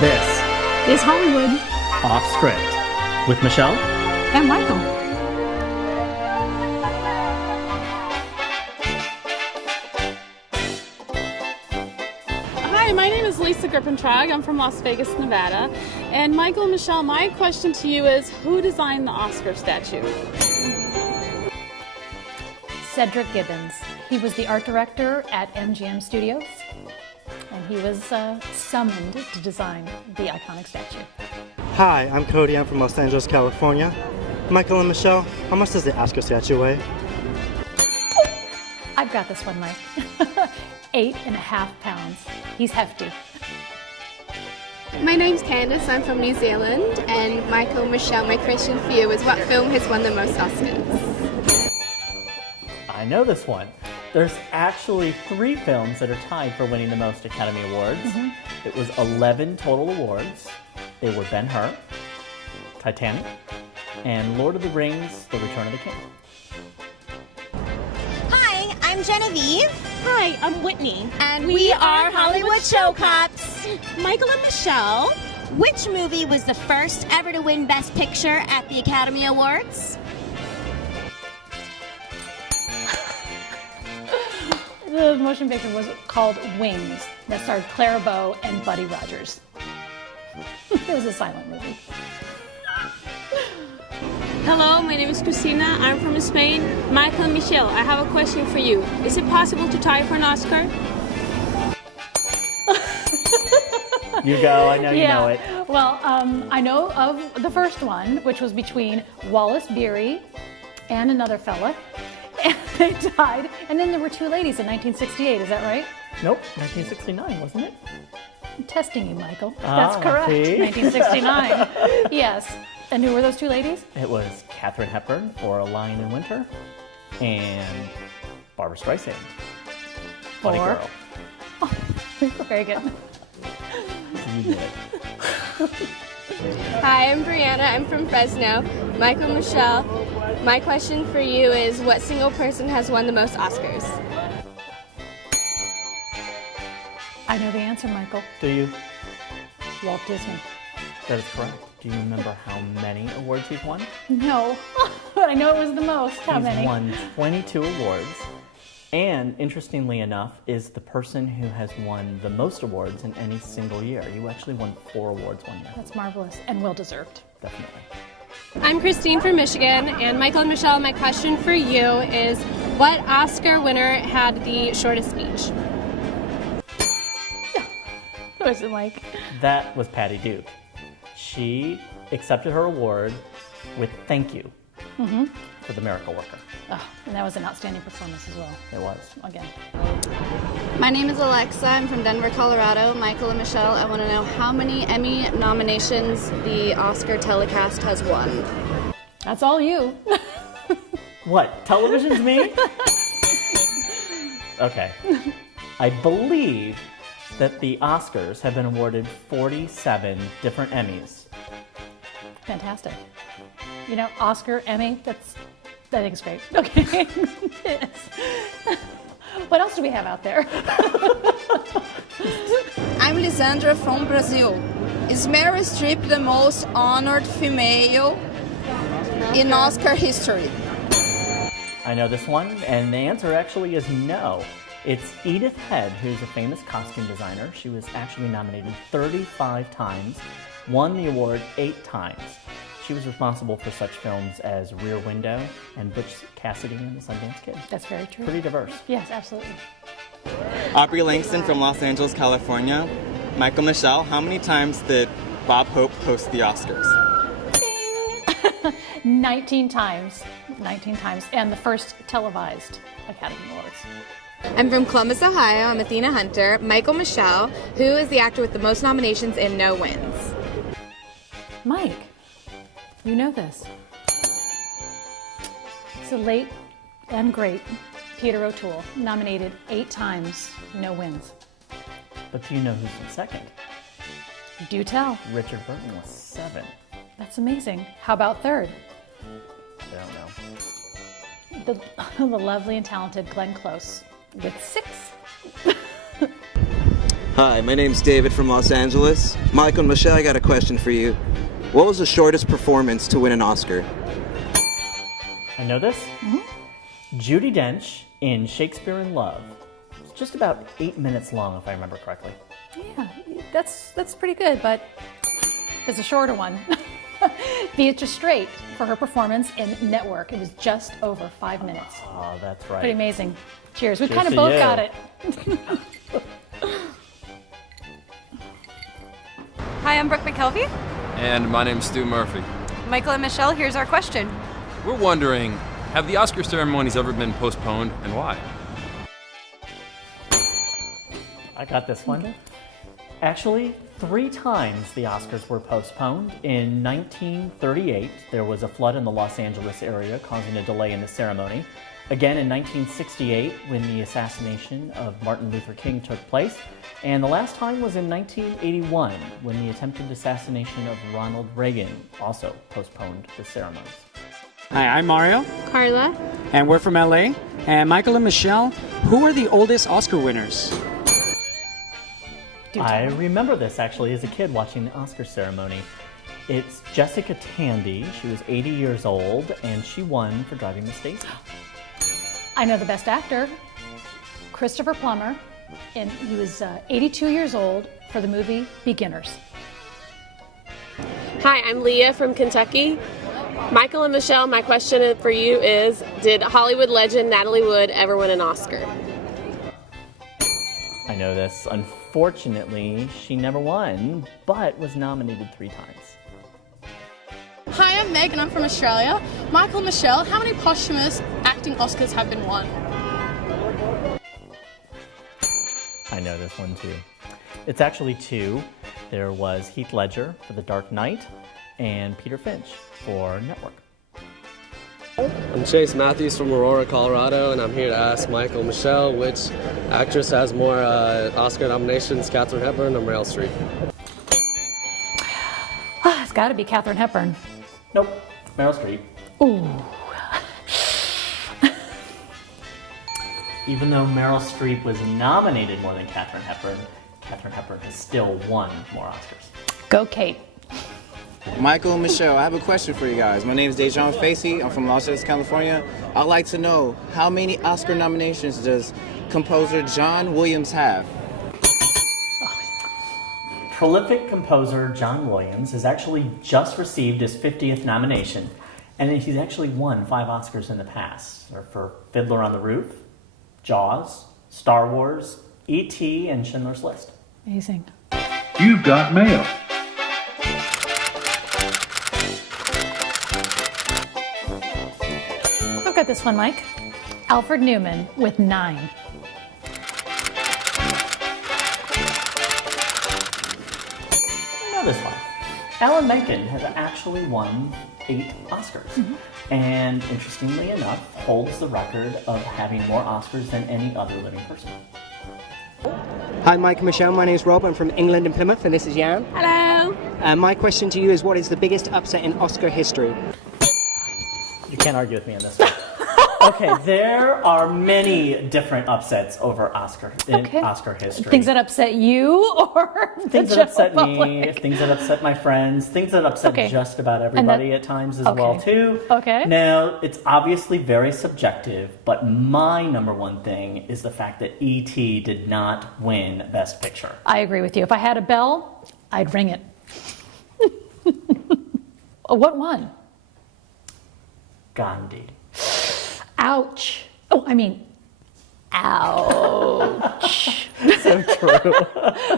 This is Hollywood Off Script with Michelle and Michael. Hi, my name is Lisa Grippentrag. I'm from Las Vegas, Nevada. And Michael and Michelle, my question to you is, who designed the Oscar statue? Cedric Gibbons. He was the art director at MGM Studios, and he was summoned to design the iconic statue. Hi, I'm Cody. I'm from Los Angeles, California. Michael and Michelle, how much does the Oscar statue weigh? I've got this one, Mike. 8.5 pounds. He's hefty. My name's Candace, I'm from New Zealand, and Michael, Michelle, my question for you is, what film has won the most Oscars? I know this one. There's actually 3 films that are tied for winning the most Academy Awards. It was 11 total awards. They were Ben-Hur, Titanic, and Lord of the Rings, The Return of the King. Hi, I'm Genevieve. Hi, I'm Whitney. And we are Hollywood Show Cops. Michael and Michelle. Which movie was the first ever to win Best Picture at the Academy Awards? The motion picture was called Wings, that starred Clara Bow and Buddy Rogers. It was a silent movie. Hello, my name is Christina. I'm from Spain. Michael and Michelle, I have a question for you. Is it possible to tie for an Oscar? You go, I know you know it. Well, I know of the first one, which was between Wallace Beery and another fella. And they died. And then there were 2 ladies in 1968, is that right? Nope, 1969, wasn't it? I'm testing you, Michael. That's correct. See? 1969. Yes. And who were those 2 ladies? It was Katharine Hepburn for A Lion in Winter and Barbra Streisand. Funny For? girl. Oh, very good. You did it. Hi, I'm Brianna. I'm from Fresno. Michael, Michelle, my question for you is, what single person has won the most Oscars? I know the answer, Michael. Do you? Walt Disney. That is correct. Do you remember how many awards he's won? No, but I know it was the most. How many? He's won 22 awards. And interestingly enough, is the person who has won the most awards in any single year. You actually won 4 awards one year. That's marvelous and well-deserved. Definitely. I'm Christine from Michigan, and Michael and Michelle, my question for you is, what Oscar winner had the shortest speech? Who is it, Mike? That was Patty Duke. She accepted her award with thank you for The Miracle Worker. Oh, and that was an outstanding performance as well. It was. Again. My name is Alexa. I'm from Denver, Colorado. Michael and Michelle, I want to know how many Emmy nominations the Oscar telecast has won. That's all you. What? Television's me? Okay. I believe that the Oscars have been awarded 47 different Emmys. Fantastic. You know, Oscar, Emmy, I think it's great. Okay. Yes. What else do we have out there? I'm Lisandra from Brazil. Is Meryl Streep the most honored female in Oscar history? I know this one, and the answer actually is no. It's Edith Head, who's a famous costume designer. She was actually nominated 35 times, won the award 8 times. She was responsible for such films as Rear Window and Butch Cassidy and the Sundance Kid. That's very true. Pretty diverse. Yes, absolutely. Aubrey Langston from Los Angeles, California. Michael, Michelle, how many times did Bob Hope host the Oscars? 19 times. 19 times. And the first televised Academy Awards. I'm from Columbus, Ohio. I'm Athena Hunter. Michael, Michelle, who is the actor with the most nominations and no wins? Mike, you know this. It's the late and great Peter O'Toole, nominated 8 times, no wins. But do you know who's in second? Do tell. Richard Burton was 7. That's amazing. How about third? I don't know. The lovely and talented Glenn Close with 6. Hi, my name's David from Los Angeles. Michael and Michelle, I got a question for you. What was the shortest performance to win an Oscar? I know this. Judi Dench in Shakespeare in Love. It's just about 8 minutes long, if I remember correctly. Yeah, that's pretty good, but there's a shorter one. Beatrice Straight for her performance in Network. It was just over 5 minutes. Oh, that's right. Pretty amazing. Cheers. We Cheers kind of to both you. got it. Hi, I'm Brooke McKelvey. And my name's Stu Murphy. Michael and Michelle, here's our question. We're wondering, have the Oscar ceremonies ever been postponed, and why? I got this one. Actually, 3 times the Oscars were postponed. In 1938, there was a flood in the Los Angeles area, causing a delay in the ceremony. Again in 1968, when the assassination of Martin Luther King took place. And the last time was in 1981, when the attempted assassination of Ronald Reagan also postponed the ceremonies. Hi, I'm Mario. Carla. And we're from LA. And Michael and Michelle, who are the oldest Oscar winners? I remember this actually as a kid watching the Oscar ceremony. It's Jessica Tandy. She was 80 years old and she won for Driving Miss Daisy. I know the best actor, Christopher Plummer, and he was 82 years old for the movie Beginners. Hi, I'm Leah from Kentucky. Michael and Michelle, my question for you is, did Hollywood legend Natalie Wood ever win an Oscar? I know this. Unfortunately, she never won, but was nominated 3 times. Hi, I'm Meg and I'm from Australia. Michael and Michelle, how many posthumous acting Oscars have been won? I know this one too. It's actually 2. There was Heath Ledger for The Dark Knight and Peter Finch for Network. I'm Chase Matthews from Aurora, Colorado, and I'm here to ask Michael and Michelle which actress has more Oscar nominations, Katharine Hepburn or Meryl Streep? It's got to be Katharine Hepburn. Nope, Meryl Streep. Ooh. Even though Meryl Streep was nominated more than Katharine Hepburn has still won more Oscars. Go Kate. Michael and Michelle, I have a question for you guys. My name is Dejan Facey. I'm from Los Angeles, California. I'd like to know, how many Oscar nominations does composer John Williams have? Prolific composer John Williams has actually just received his 50th nomination, and he's actually won 5 Oscars in the past. They're for Fiddler on the Roof, Jaws, Star Wars, E.T., and Schindler's List. Amazing. You've got mail. I've got this one, Mike. Alfred Newman with 9. This one. Alan Menken has actually won 8 Oscars, and interestingly enough, holds the record of having more Oscars than any other living person. Hi, Mike and Michelle. My name is Rob. I'm from England and Plymouth, and this is Jan. Hello. My question to you is, what is the biggest upset in Oscar history? You can't argue with me on this one. Okay, there are many different upsets over Oscar history. Things that upset you, or things that upset me, things that upset my friends, things that upset just about everybody at times as well too. Okay. Now, it's obviously very subjective, but my number one thing is the fact that E.T. did not win Best Picture. I agree with you. If I had a bell, I'd ring it. What won? Gandhi. Ouch. Oh, I mean, ouch. So true.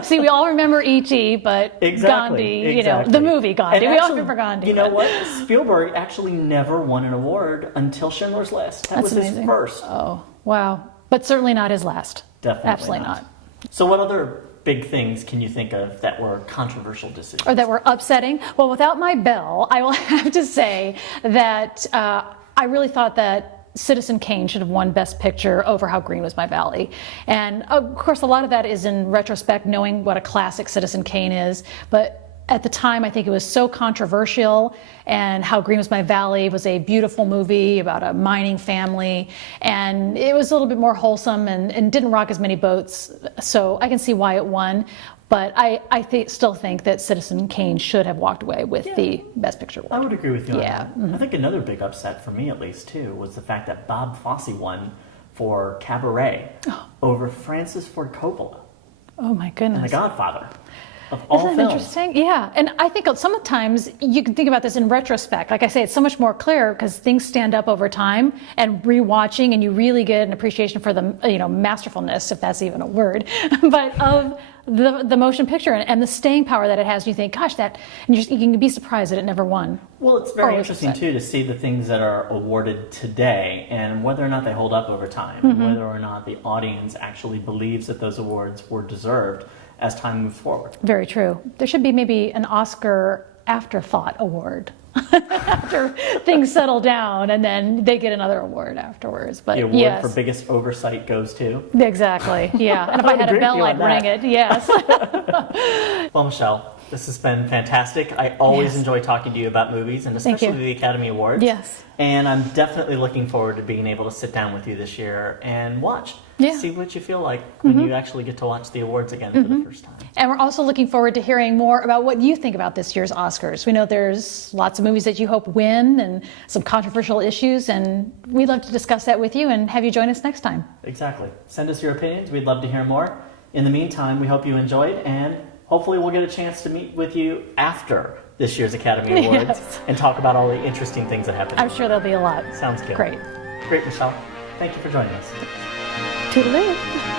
See, we all remember E.T., but Gandhi, you know, the movie Gandhi. We all remember Gandhi. You know what? Spielberg actually never won an award until Schindler's List. That was amazing. His first. Oh, wow. But certainly not his last. Definitely Absolutely not. So what other big things can you think of that were controversial decisions? Or that were upsetting? Well, without my bell, I will have to say that I really thought that Citizen Kane should have won Best Picture over How Green Was My Valley. And of course, a lot of that is in retrospect, knowing what a classic Citizen Kane is. But at the time, I think it was so controversial, and How Green Was My Valley was a beautiful movie about a mining family, and it was a little bit more wholesome and didn't rock as many boats, so I can see why it won. But I still think that Citizen Kane should have walked away with the Best Picture award. I would agree with you on Yeah. that. Mhm. I think another big upset for me, at least, too, was the fact that Bob Fosse won for Cabaret over Francis Ford Coppola Oh my and goodness. The Godfather of all Isn't that films. interesting? Yeah, and I think sometimes you can think about this in retrospect. Like I say, it's so much more clear because things stand up over time, and rewatching, and you really get an appreciation for the masterfulness, if that's even a word, but of the motion picture and the staying power that it has. You think, gosh, and you can be surprised that it never won. Well, it's very Or was interesting, upset. too, to see the things that are awarded today and whether or not they hold up over time, Mhm. and whether or not the audience actually believes that those awards were deserved as time moves forward. Very true. There should be maybe an Oscar afterthought award. After things settle down, and then they get another award afterwards. But The award yes, for biggest oversight goes to... exactly. Yeah, and if I would had a agree with bell, you on I'd ring that. it. Yes. Well, Michelle, this has been fantastic. I always Yes. enjoy talking to you about movies, and Thank especially you. the Academy Awards. Yes. And I'm definitely looking forward to being able to sit down with you this year and watch. Yeah. See what you feel like when Mhm. you actually get to watch the awards again for the Mhm. first time. And we're also looking forward to hearing more about what you think about this year's Oscars. We know there's lots of movies that you hope win and some controversial issues, and we'd love to discuss that with you and have you join us next time. Exactly. Send us your opinions. We'd love to hear more. In the meantime, we hope you enjoyed, and hopefully we'll get a chance to meet with you after this year's Academy Awards Yes. and talk about all the interesting things that happened. I'm sure there'll be a lot. Sounds good. Great. Great, Michelle. Thank you for joining us. Toodaloo.